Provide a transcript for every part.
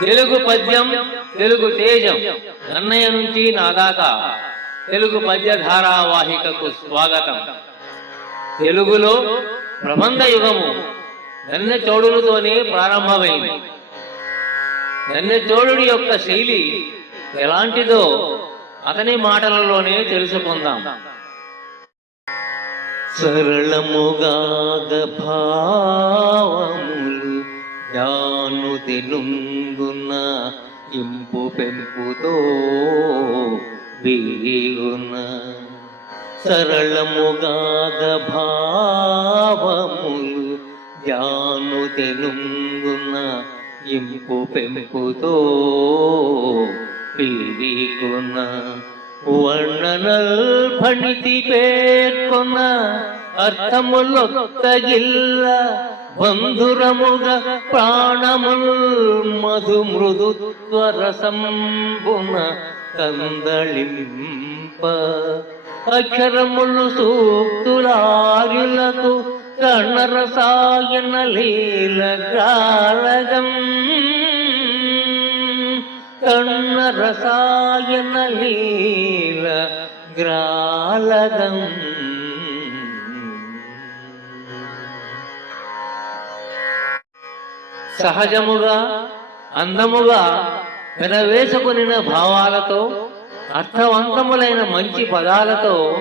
తెలుగు పద్యం, తెలుగు తేజం, నన్నయ్య నుంచి నా దాకా తెలుగు పద్య ధారావాహికకు స్వాగతం. తెలుగులో ప్రబంధ యుగము నన్నెచోడులతోనే ప్రారంభమైంది. నన్నెచోడుడి యొక్క శైలి ఎలాంటిదో అతని మాటలలోనే తెలుసుకుందాం. సరళముగాగ భావములు జాను తెలుంగున ఇంపు పెంపుతో వీగున. సరళముగాగ భావములు జాను తెలుంగున ఇంపు పెంపుతో వీగున. వర్ణనల్ ఫణితి పేర్కొన్న అర్థములొత్తగిల్ల బంధురముగ ప్రాణముల్ మధు మృదుత్వరసంబున కందళింప. అక్షరములు సూక్తులార్యులకు కర్ణరసాయన లీల గ్రాలగం. కర్ణరసాయన లీల గ్రాలగం. సహజముగా అందముగా పెనవేసుకునిన భావాలతో అర్థవంతములైన మంచి పదాలతో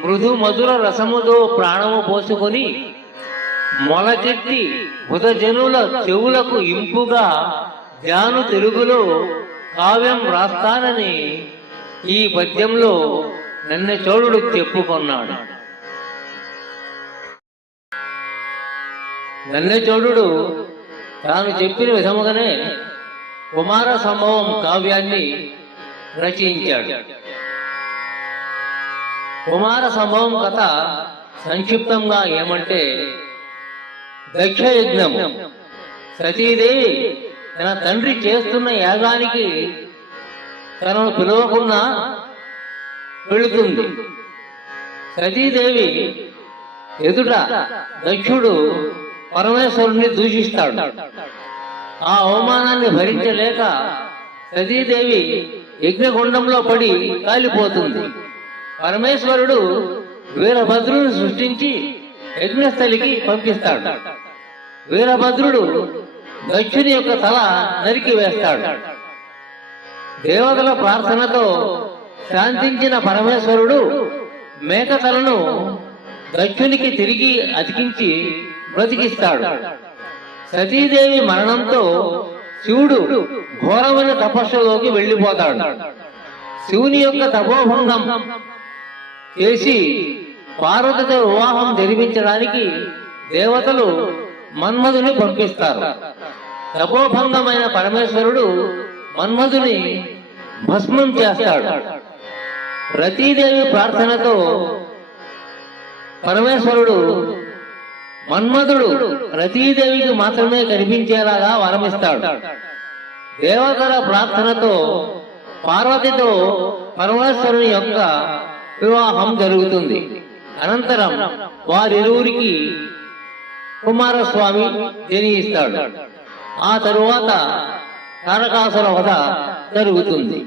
మృదు మధుర రసముతో ప్రాణము పోసుకొని మొలకెత్తి బుధజనుల చెవులకు ఇంపుగా జాను తెలుగులో కావ్యం రాస్తానని ఈ పద్యంలో నన్నెచోడుడు చెప్పుకొన్నాడు. నన్నెచోడుడు తాను చెప్పిన విధముగానే కుమార సంభవం కావ్యాన్ని రచించాడు. కుమార సంభవం కథ సంక్షిప్తంగా ఏమంటే, దక్షయజ్ఞం. సతీదేవి తన తండ్రి చేస్తున్న యాగానికి తనను పిలవకుండా వెళుతుంది. సతీదేవి ఎదుట దక్షుడు పరమేశ్వరుణ్ణి దూషిస్తాడు. ఆ అవమానాన్ని భరించలేక సతీదేవి యజ్ఞగుండంలో పడి కాలిపోతుంది. పరమేశ్వరుడు వీరభద్రుని సృష్టించి యజ్ఞస్థలికి పంపిస్తాడు. వీరభద్రుడు దక్షుని యొక్క తల నరికి వేస్తాడు. దేవతల ప్రార్థనతో శాంతించిన పరమేశ్వరుడు మేకతలను దక్షునికి తిరిగి అతికించి బ్రతికిస్తాడు. సతీదేవి మరణంతో శివుడు ఘోరమైన తపస్సులోకి వెళ్ళిపోతాడు. శివుని యొక్క తపోభంగం చేసి పార్వతితో వివాహం జరిపించడానికి దేవతలు మన్మధుని పంపిస్తారు. తపోభంగమైన పరమేశ్వరుడు మన్మధుని భస్మం చేస్తాడు. రతీదేవి ప్రార్థనతో పరమేశ్వరుడు మన్మధుడు రతీదేవికి మాత్రమే కనిపించేలాగా వరమిస్తాడు. దేవతల ప్రార్థనతో పార్వతితో పరమేశ్వరుని యొక్క వివాహం జరుగుతుంది. అనంతరం వారిరువురికి కుమారస్వామి జనిస్తాడు. ఆ తరువాత తారకాసుర వధ జరుగుతుంది.